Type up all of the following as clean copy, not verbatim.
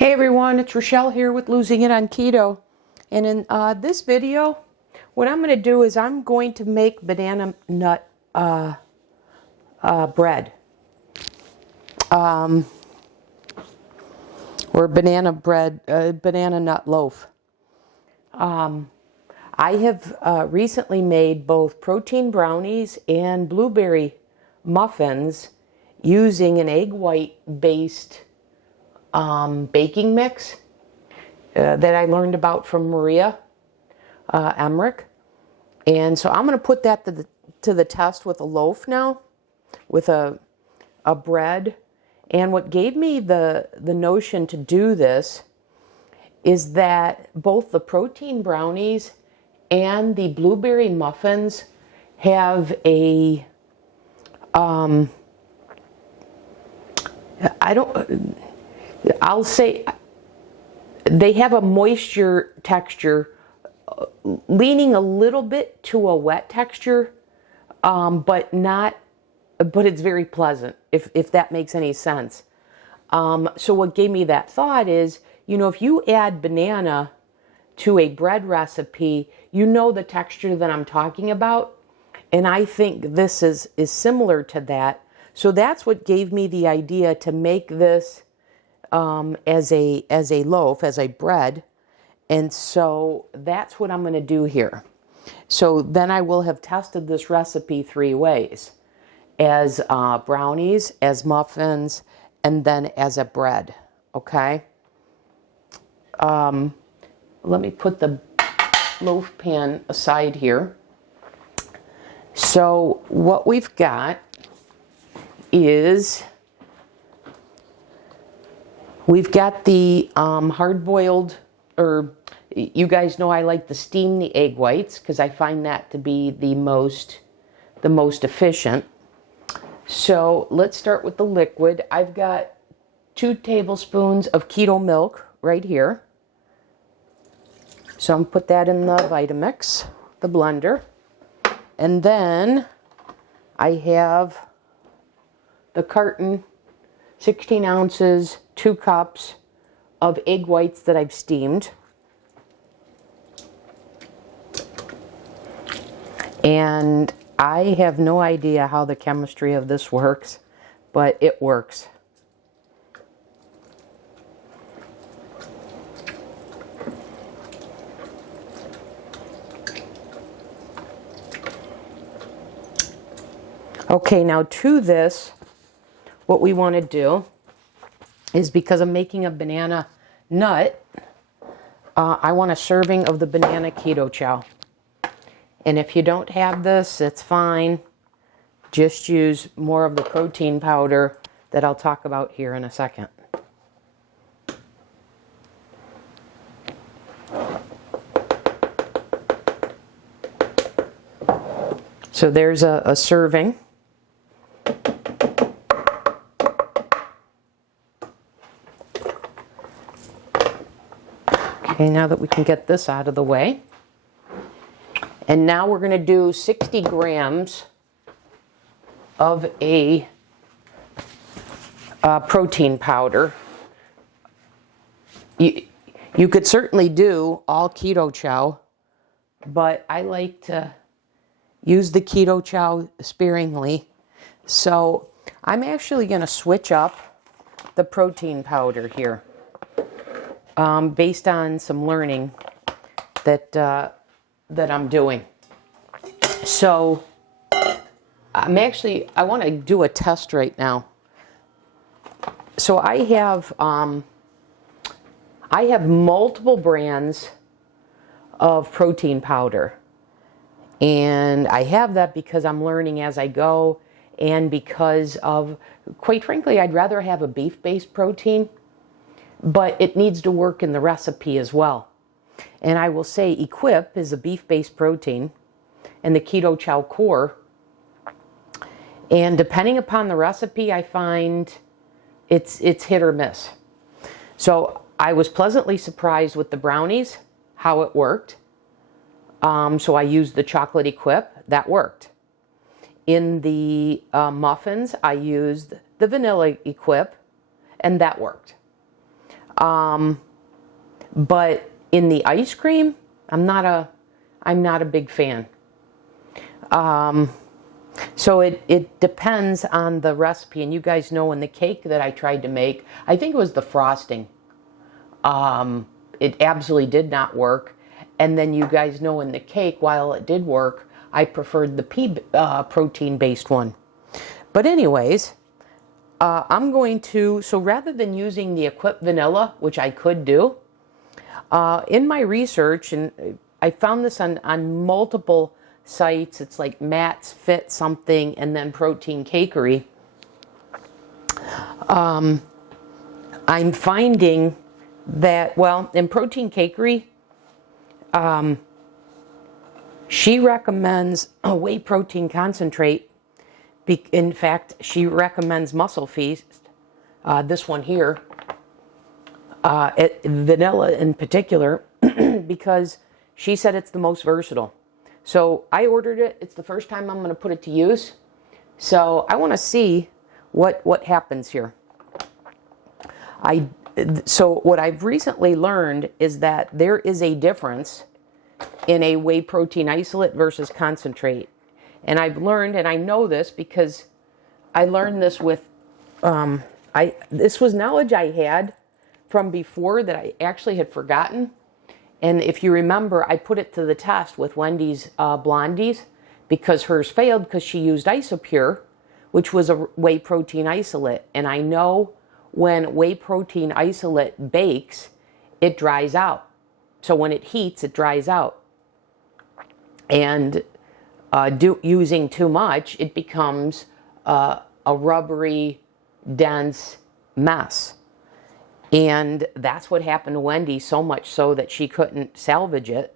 Hey everyone, it's Rochelle here with Losing It on Keto. And in this video, what I'm going to do is I'm going to make banana nut bread. Or banana bread, banana nut loaf. I have recently made both protein brownies and blueberry muffins using an egg white based baking mix that I learned about from Maria Emmerich. And so I'm going to put that to the test with a loaf now, with a bread. And what gave me the notion to do this is that both the protein brownies and the blueberry muffins have a I'll say they have a moisture texture, leaning a little bit to a wet texture, but it's very pleasant, if that makes any sense. So what gave me that thought is, if you add banana to a bread recipe, the texture that I'm talking about. And I think this is similar to that. So that's what gave me the idea to make this as a loaf, as a bread. And so that's what I'm going to do here. So then I will have tested this recipe 3 ways: as brownies, as muffins, and then as a bread. Okay. Let me put the loaf pan aside here. So what we've got is we've got the hard-boiled, or you guys know I like to steam the egg whites because I find that to be the most efficient. So let's start with the liquid. I've got 2 tablespoons of keto milk right here. So I'm going to put that in the Vitamix, the blender. And then I have the carton, 16 ounces, 2 cups of egg whites that I've steamed. And I have no idea how the chemistry of this works, but it works. Okay, now to this, what we want to do is, because I'm making a banana nut, I want a serving of the banana Keto Chow. And if you don't have this, it's fine. Just use more of the protein powder that I'll talk about here in a second. So there's a serving. Okay, now that we can get this out of the way. And now we're going to do 60 grams of a protein powder. You could certainly do all Keto Chow, but I like to use the Keto Chow sparingly. So I'm actually going to switch up the protein powder here, based on some learning that I'm doing. So I want to do a test right now. So I have multiple brands of protein powder. And I have that because I'm learning as I go, and because of, quite frankly, I'd rather have a beef-based protein, but it needs to work in the recipe as well. And I will say Equip is a beef-based protein, and the Keto Chow Core. And depending upon the recipe, I find it's hit or miss. So I was pleasantly surprised with the brownies, how it worked. So I used the chocolate Equip, that worked. In the muffins, I used the vanilla Equip, and that worked. But in the ice cream, I'm not a big fan. So it depends on the recipe. And you guys know in the cake that I tried to make, I think it was the frosting. It absolutely did not work. And then you guys know in the cake, while it did work, I preferred the pea protein-based one. But anyways, I'm going to, so rather than using the equipped vanilla, which I could do, in my research, and I found this on multiple sites, it's like Matt's Fit something and then Protein Cakery. I'm finding that, well, in Protein Cakery, she recommends a whey protein concentrate. In fact, she recommends Muscle Feast, this one here, vanilla in particular, because she said it's the most versatile. So I ordered it. It's the first time I'm going to put it to use. So I want to see what happens here. So what I've recently learned is that there is a difference in a whey protein isolate versus concentrate. And I've learned, and I know this because I learned this with, this was knowledge I had from before that I actually had forgotten. And if you remember, I put it to the test with Wendy's Blondies because hers failed because she used Isopure, which was a whey protein isolate. And I know when whey protein isolate bakes, it dries out. So when it heats, it dries out. And using too much, it becomes a rubbery, dense mess. And that's what happened to Wendy, so much so that she couldn't salvage it.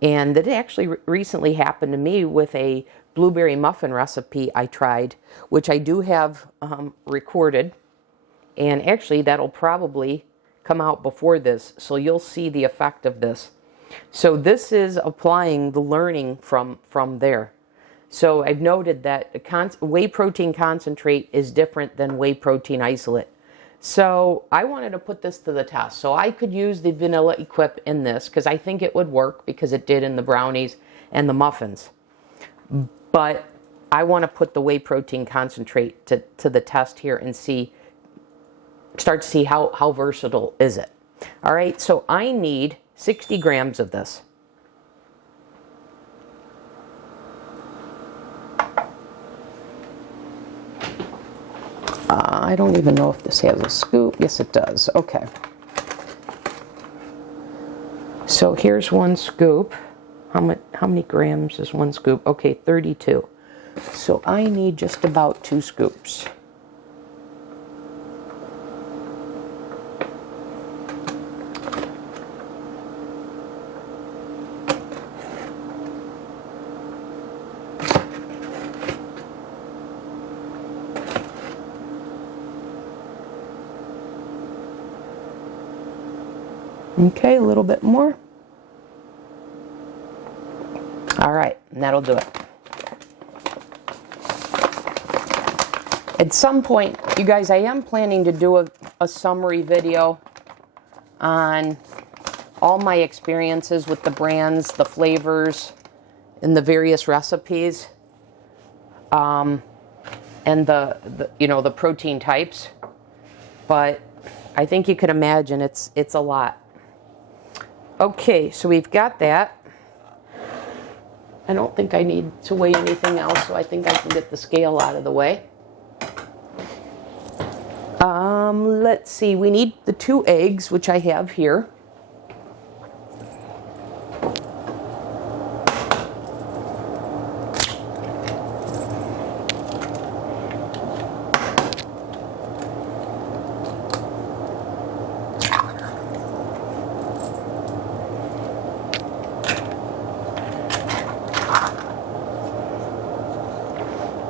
And that actually recently happened to me with a blueberry muffin recipe I tried, which I do have recorded. And actually, that'll probably come out before this, so you'll see the effect of this. So this is applying the learning from there. So I've noted that whey protein concentrate is different than whey protein isolate. So I wanted to put this to the test. So I could use the vanilla equip in this because I think it would work because it did in the brownies and the muffins. But I want to put the whey protein concentrate to the test here and start to see how versatile is it. All right, so I need 60 grams of this. I don't even know if this has a scoop. Yes, it does. Okay. So here's one scoop. How many grams is one scoop? Okay, 32. So I need just about 2 scoops. Okay, a little bit more. All right, and that'll do it. At some point, you guys, I am planning to do a summary video on all my experiences with the brands, the flavors, and the various recipes, and the protein types. But I think you can imagine it's a lot. Okay, so we've got that. I don't think I need to weigh anything else, so I think I can get the scale out of the way. Let's see, we need the 2 eggs, which I have here.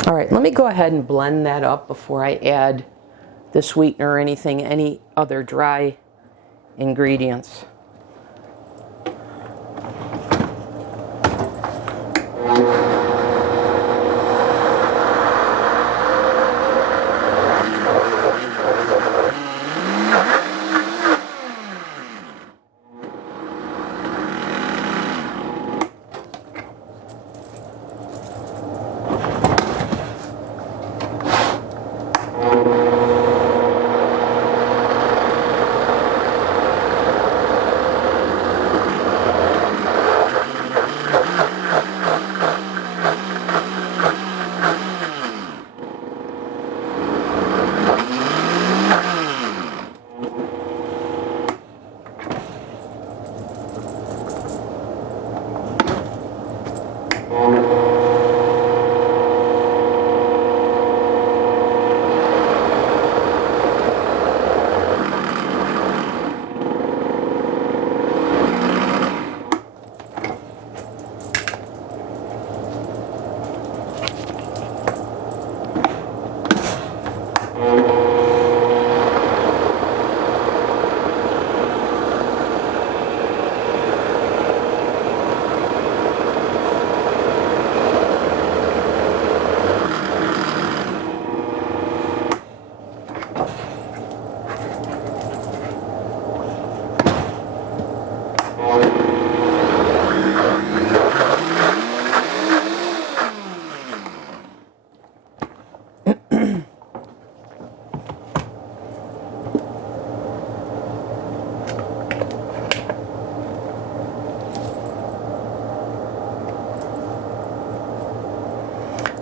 All right, let me go ahead and blend that up before I add the sweetener or any other dry ingredients.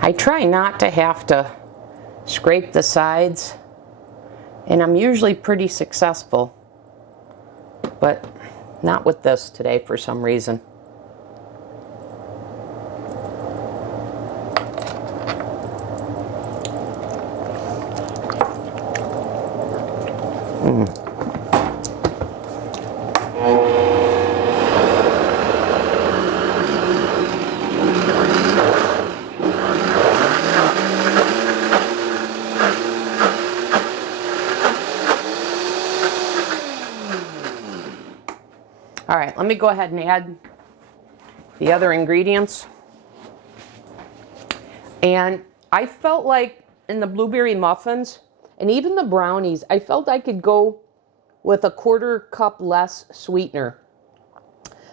I try not to have to scrape the sides, and I'm usually pretty successful, but not with this today for some reason. All right, let me go ahead and add the other ingredients. And I felt like in the blueberry muffins and even the brownies, I felt I could go with a 1/4 cup less sweetener.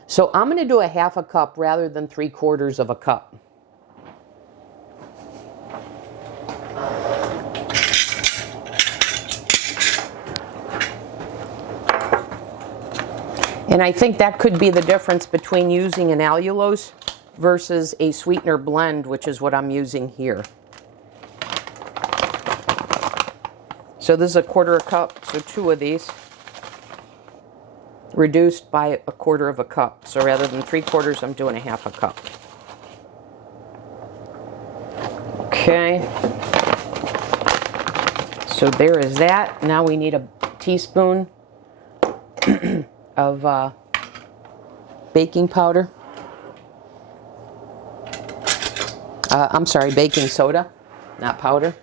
So I'm going to do a 1/2 cup rather than 3/4 of a cup. And I think that could be the difference between using an allulose versus a sweetener blend, which is what I'm using here. So this is a 1/4 cup, so 2 of these, reduced by a 1/4 of a cup. So rather than 3/4, I'm doing a 1/2 cup. Okay. So there is that. Now we need a teaspoon of baking powder. I'm sorry, baking soda, not powder.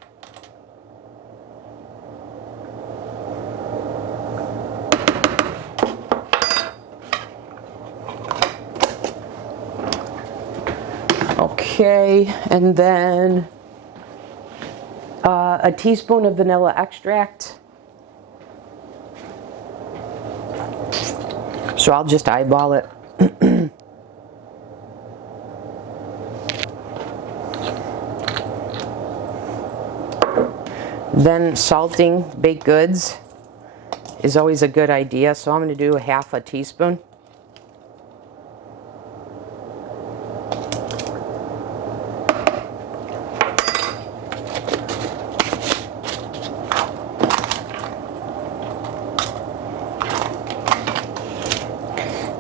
Okay, and then a teaspoon of vanilla extract. So I'll just eyeball it. Then salting baked goods is always a good idea, so I'm going to do a 1/2 teaspoon.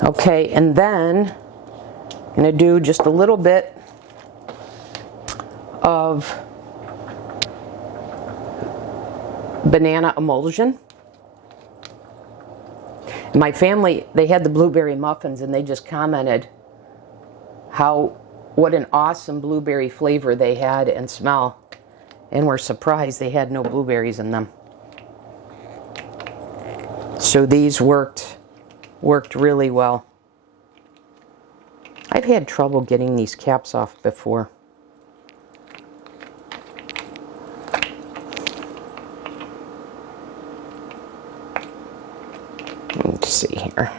Okay, and then I'm going to do just a little bit of banana emulsion. My family, they had the blueberry muffins and they just commented what an awesome blueberry flavor they had and smell, and were surprised they had no blueberries in them. So these worked really well. I've had trouble getting these caps off before. Let's see here.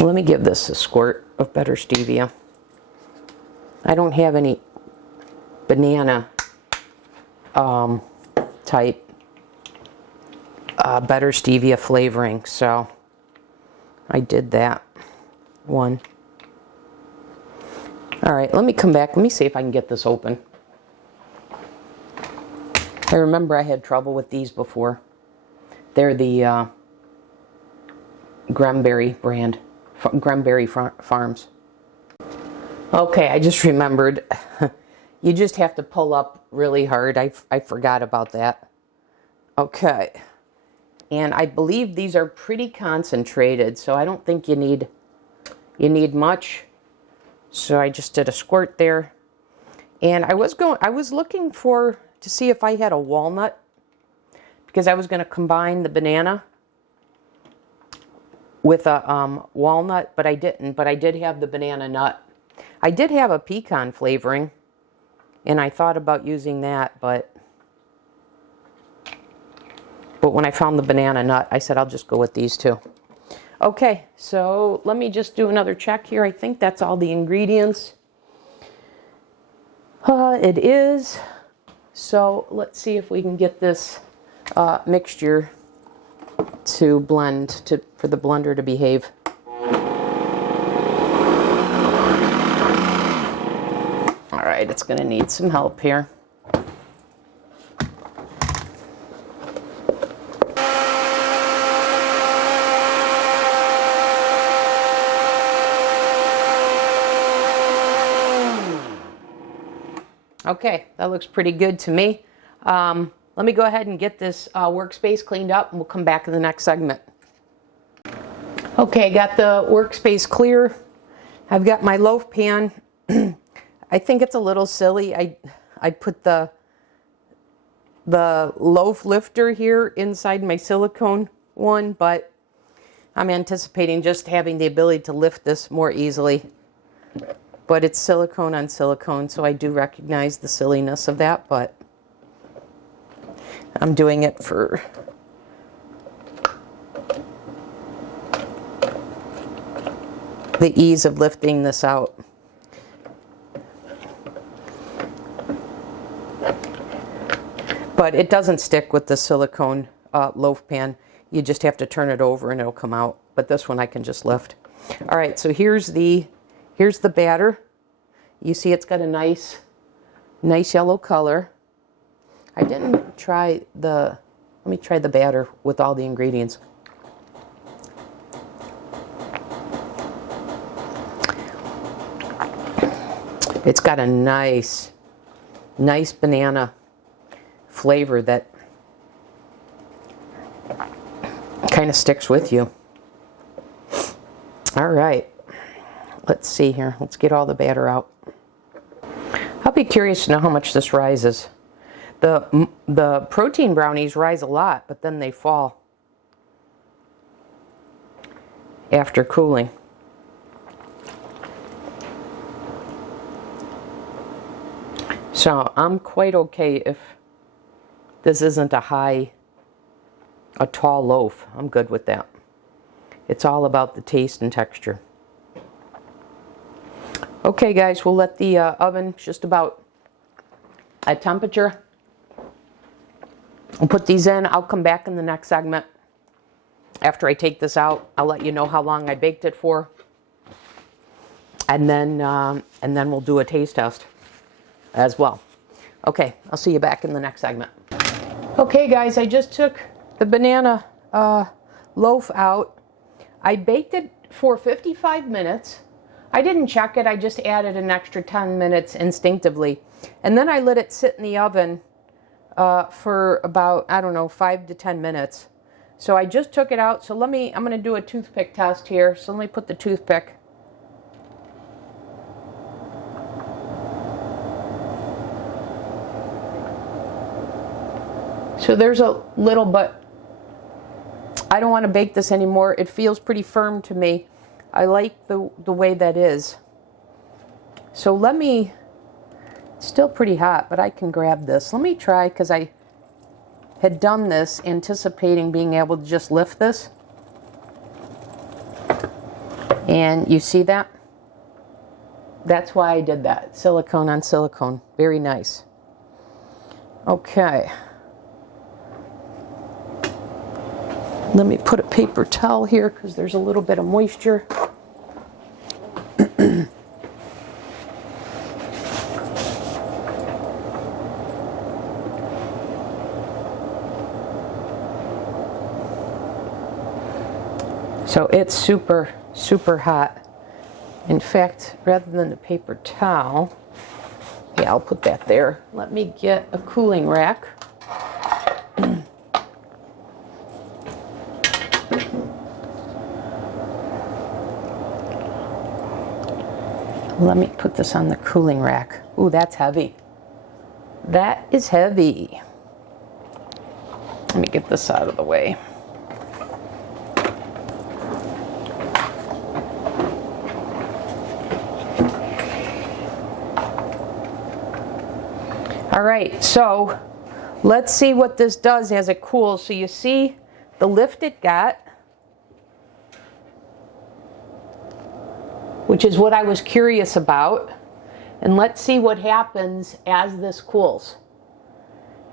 Let me give this a squirt of better stevia. I don't have any banana type better stevia flavoring, so I did that one. All right, let me come back. Let me see if I can get this open. I remember I had trouble with these before. They're the Granberry brand, Granberry Farms. Okay, I just remembered. You just have to pull up really hard. I forgot about that. Okay. And I believe these are pretty concentrated, so I don't think you need much. So I just did a squirt there. And I was looking to see if I had a walnut, because I was going to combine the banana with a walnut, but I didn't. But I did have the banana nut. I did have a pecan flavoring, and I thought about using that, but when I found the banana nut, I said I'll just go with these two. Okay, so let me just do another check here. I think that's all the ingredients. It is. So let's see if we can get this mixture to blend, for the blender to behave. right, it's going to need some help here. Okay, that looks pretty good to me. Let me go ahead and get this workspace cleaned up, and we'll come back in the next segment. Okay, got the workspace clear. I've got my loaf pan. I think it's a little silly. I put the loaf lifter here inside my silicone one, but I'm anticipating just having the ability to lift this more easily. But it's silicone on silicone, so I do recognize the silliness of that, but I'm doing it for the ease of lifting this out. But it doesn't stick with the silicone loaf pan. You just have to turn it over and it'll come out. But this one I can just lift. All right, so here's the batter. You see it's got a nice yellow color. I didn't try let me try the batter with all the ingredients. It's got a nice banana flavor that kind of sticks with you. All right, let's see here. Let's get all the batter out. I'll be curious to know how much this rises. The protein brownies rise a lot, but then they fall after cooling. So I'm quite okay if this isn't a tall loaf. I'm good with that. It's all about the taste and texture. Okay guys, we'll let the oven just about at temperature. I'll put these in. I'll come back in the next segment. After I take this out, I'll let you know how long I baked it for. And then we'll do a taste test as well. Okay, I'll see you back in the next segment. Okay guys, I just took the banana loaf out. I baked it for 55 minutes. I didn't check it, I just added an extra 10 minutes instinctively. And then I let it sit in the oven for about, I don't know, 5 to 10 minutes. So I just took it out. So I'm going to do a toothpick test here. So let me put the toothpick. So there's a little, but I don't want to bake this anymore. It feels pretty firm to me. I like the way that is. So it's still pretty hot, but I can grab this. Let me try, because I had done this anticipating being able to just lift this. And you see that? That's why I did that. Silicone on silicone. Very nice. Okay. Let me put a paper towel here because there's a little bit of moisture. So it's super, super hot. In fact, rather than the paper towel, yeah, I'll put that there. Let me get a cooling rack. Let me put this on the cooling rack. Ooh, that's heavy. That is heavy. Let me get this out of the way. All right, so let's see what this does as it cools. So you see the lift it got, which is what I was curious about. And let's see what happens as this cools.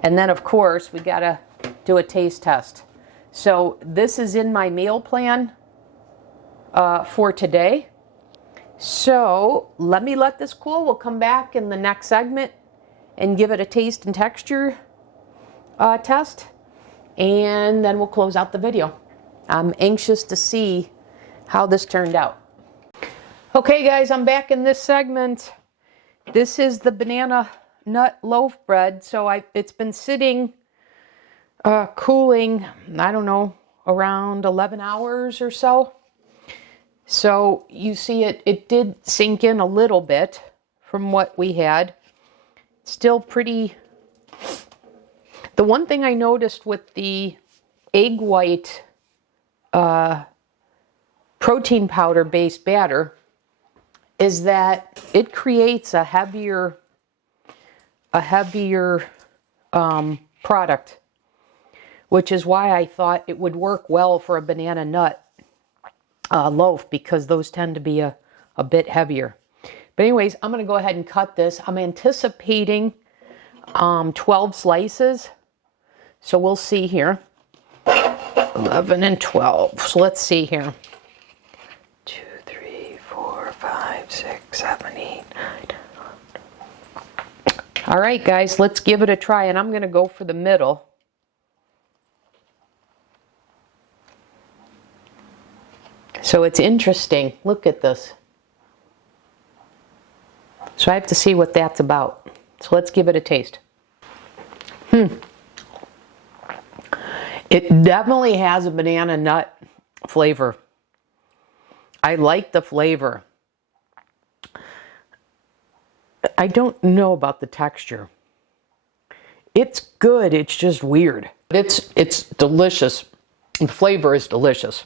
And then of course we gotta do a taste test. So this is in my meal plan for today. So let this cool. We'll come back in the next segment and give it a taste and texture test, and then we'll close out the video. I'm anxious to see how this turned out. Okay guys, I'm back in this segment. This is the Banana Nut Loaf bread. So it's been sitting cooling, I don't know, around 11 hours or so. So you see it did sink in a little bit from what we had. Still pretty. The one thing I noticed with the egg white protein powder based batter is that it creates a heavier product, which is why I thought it would work well for a banana nut loaf, because those tend to be a bit heavier. But anyways, I'm going to go ahead and cut this. I'm anticipating 12 slices. So we'll see here. 11 and 12. So let's see here. 2, 3, 4, 5, 6, 7, 8, 9. All right, guys, let's give it a try. And I'm going to go for the middle. So it's interesting. Look at this. So I have to see what that's about. So let's give it a taste. It definitely has a banana nut flavor. I like the flavor. I don't know about the texture. It's good, it's just weird. It's delicious. The flavor is delicious.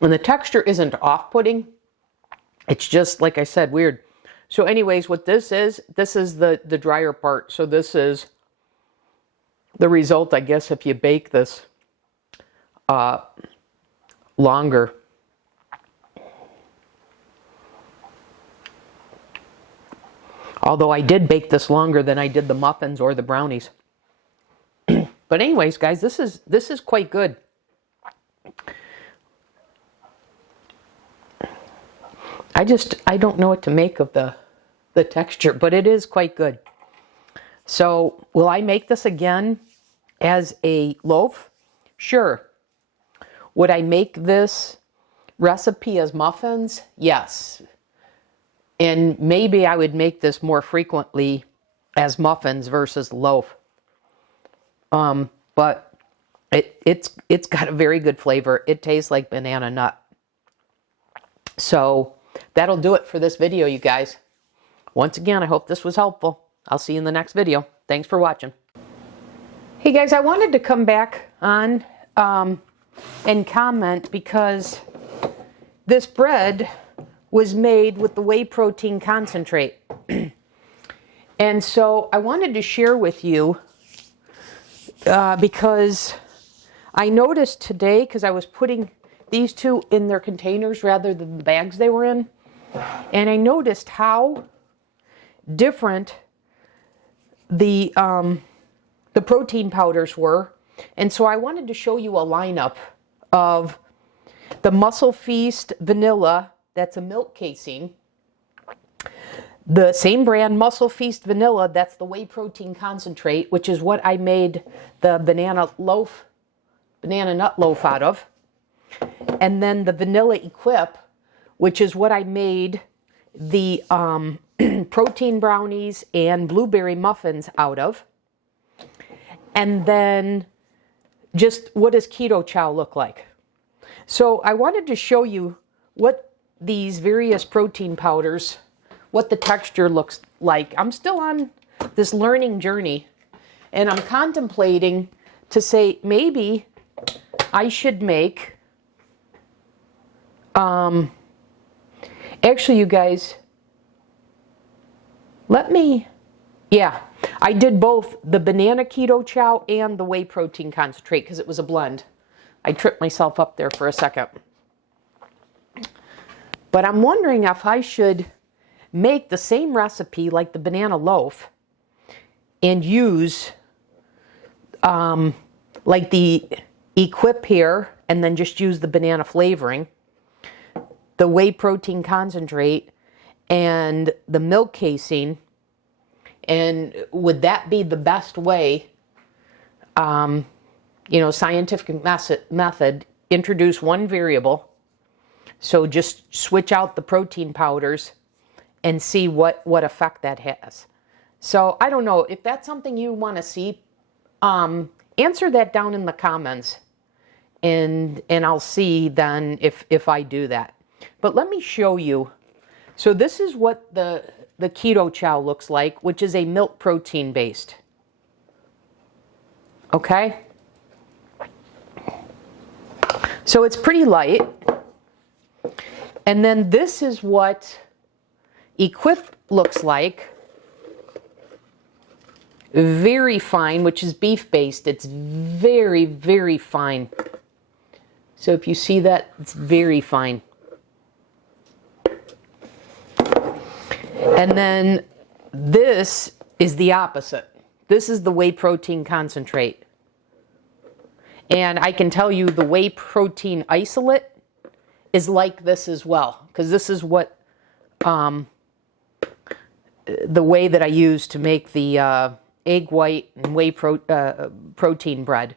And the texture isn't off-putting. It's just, like I said, weird. So anyways, what this is the drier part. So this is the result, I guess, if you bake this longer. Although I did bake this longer than I did the muffins or the brownies. But anyways, guys, this is quite good. I don't know what to make of the texture, but it is quite good. So will I make this again as a loaf? Sure. Would I make this recipe as muffins? Yes. And maybe I would make this more frequently as muffins versus loaf. But it's got a very good flavor. It tastes like banana nut. So that'll do it for this video, you guys. Once again, I hope this was helpful. I'll see you in the next video. Thanks for watching. Hey guys, I wanted to come back on and comment because this bread was made with the whey protein concentrate. And so I wanted to share with you because I noticed today, because I was putting these two in their containers rather than the bags they were in, and I noticed how different the protein powders were. And so I wanted to show you a lineup of the Muscle Feast Vanilla, that's a milk casing. The same brand, Muscle Feast Vanilla, that's the whey protein concentrate, which is what I made the banana nut loaf out of. And then the Vanilla Equip, which is what I made the protein brownies and blueberry muffins out of. And then just what does Keto Chow look like? So I wanted to show you what these various protein powders, what the texture looks like. I'm still on this learning journey, and I'm contemplating to say maybe I should make, actually you guys, I did both the banana Keto Chow and the whey protein concentrate because it was a blend. I tripped myself up there for a second. But I'm wondering if I should make the same recipe like the banana loaf and use like the Equip here and then just use the banana flavoring. the whey protein concentrate and the milk casein, and would that be the best way, scientific method, introduce one variable, so just switch out the protein powders and see what effect that has. So I don't know, if that's something you want to see, answer that down in the comments, and I'll see then if I do that. But let me show you. So this is what the Keto Chow looks like, which is a milk protein based. Okay? So it's pretty light. And then this is what Equip looks like. Very fine, which is beef based. It's very, very fine. So if you see that, it's very fine. And then this is the opposite. This is the whey protein concentrate. And I can tell you the whey protein isolate is like this as well, because this is what the whey that I use to make the egg white and whey protein bread.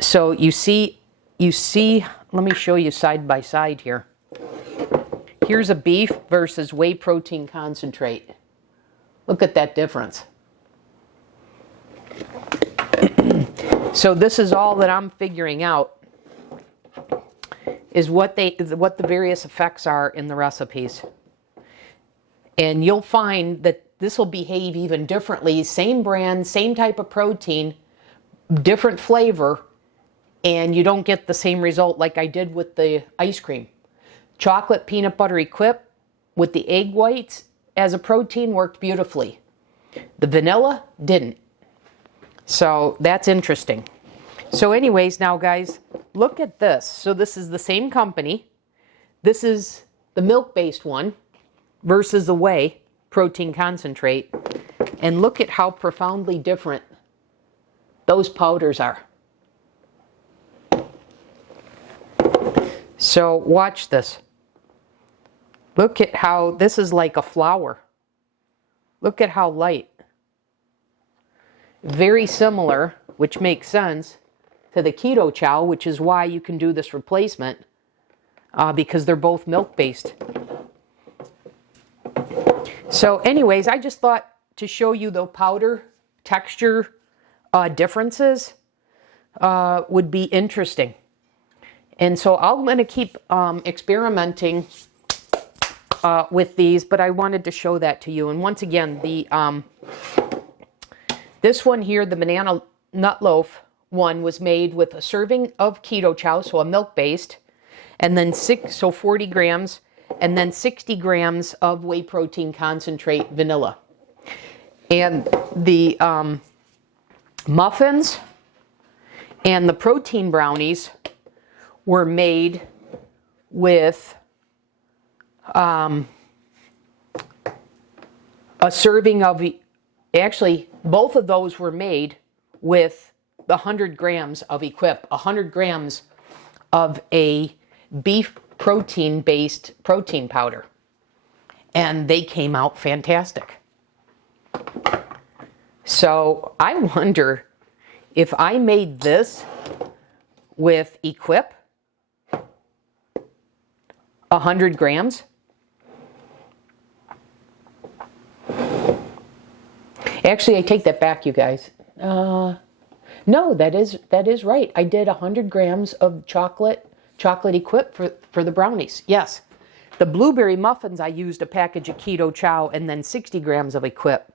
So you see, let me show you side by side here. Here's a beef versus whey protein concentrate. Look at that difference. So this is all that I'm figuring out, is what the various effects are in the recipes. And you'll find that this will behave even differently. Same brand, same type of protein, different flavor, and you don't get the same result like I did with the ice cream. Chocolate peanut butter Equip with the egg whites as a protein worked beautifully. The vanilla didn't. So that's interesting. So anyways, now guys, look at this. So this is the same company. This is the milk-based one versus the whey protein concentrate. And look at how profoundly different those powders are. So watch this. Look at how this is like a flour. Look at how light. Very similar, which makes sense, to the Keto Chow, which is why you can do this replacement, because they're both milk-based. So anyways, I just thought to show you the powder texture differences would be interesting. And so I'm going to keep experimenting with these, but I wanted to show that to you. And once again, this one here, the Banana Nut Loaf one, was made with a serving of Keto Chow, so a milk-based, and then 40 grams, and then 60 grams of whey protein concentrate vanilla. And the muffins and the protein brownies were made with a serving of, actually both of those were made with the 100 grams of Equip, 100 grams of a beef protein based protein powder, and they came out fantastic. So I wonder if I made this with Equip, 100 grams. Actually, I take that back, you guys. No, that is right. I did 100 grams of chocolate Equip for the brownies. Yes. The Blueberry Muffins, I used a package of Keto Chow and then 60 grams of Equip.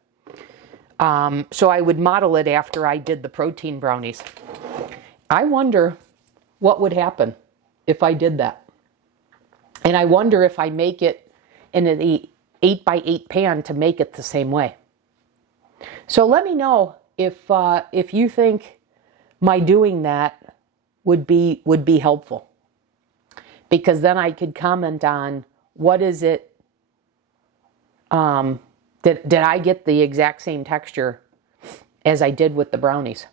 So I would model it after I did the protein brownies. I wonder what would happen if I did that. And I wonder if I make it in an 8x8 pan to make it the same way. So let me know if you think my doing that would be helpful. Because then I could comment on what is it, did I get the exact same texture as I did with the brownies?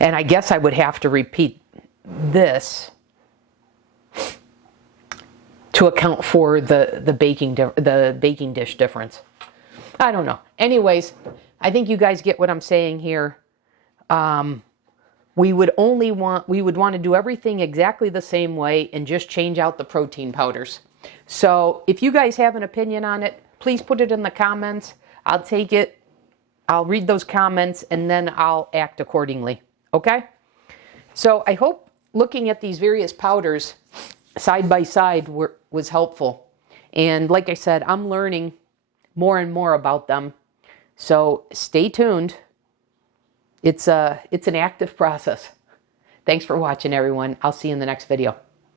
And I guess I would have to repeat this to account for the baking dish difference. I don't know. Anyways, I think you guys get what I'm saying here. We would want to do everything exactly the same way and just change out the protein powders. So if you guys have an opinion on it, please put it in the comments. I'll take it. I'll read those comments and then I'll act accordingly. Okay? So I hope looking at these various powders side by side was helpful. And like I said, I'm learning more and more about them. So stay tuned. It's an active process. Thanks for watching, everyone. I'll see you in the next video.